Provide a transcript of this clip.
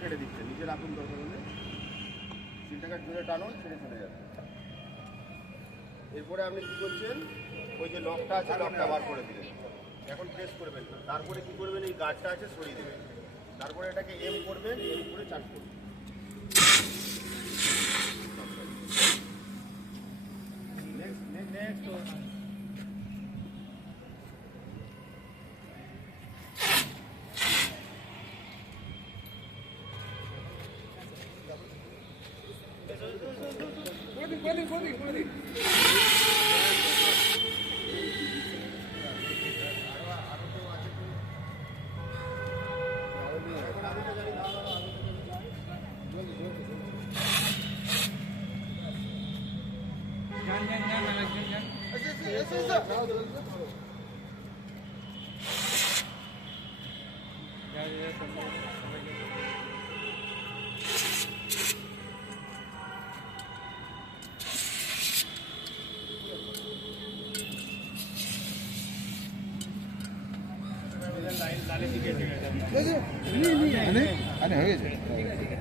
কেটে দিচ্ছে, নিচে রাখুন দরকার হলে সিলটাকে জোরে টানুন, ছেড়ে চলে যাবে। এরপরে আপনি কী করছেন, ওই যে লকটা আছে লকটা বার করে দিলেন, এখন প্রেস করবেন না। তারপরে কী করবেন, এই গার্ডটা আছে সরিয়ে দেবেন, তারপরে এটাকে এম করবেন, এম করে চার্জ করবেন। লাইন লালে দিকে হয়ে গেছে।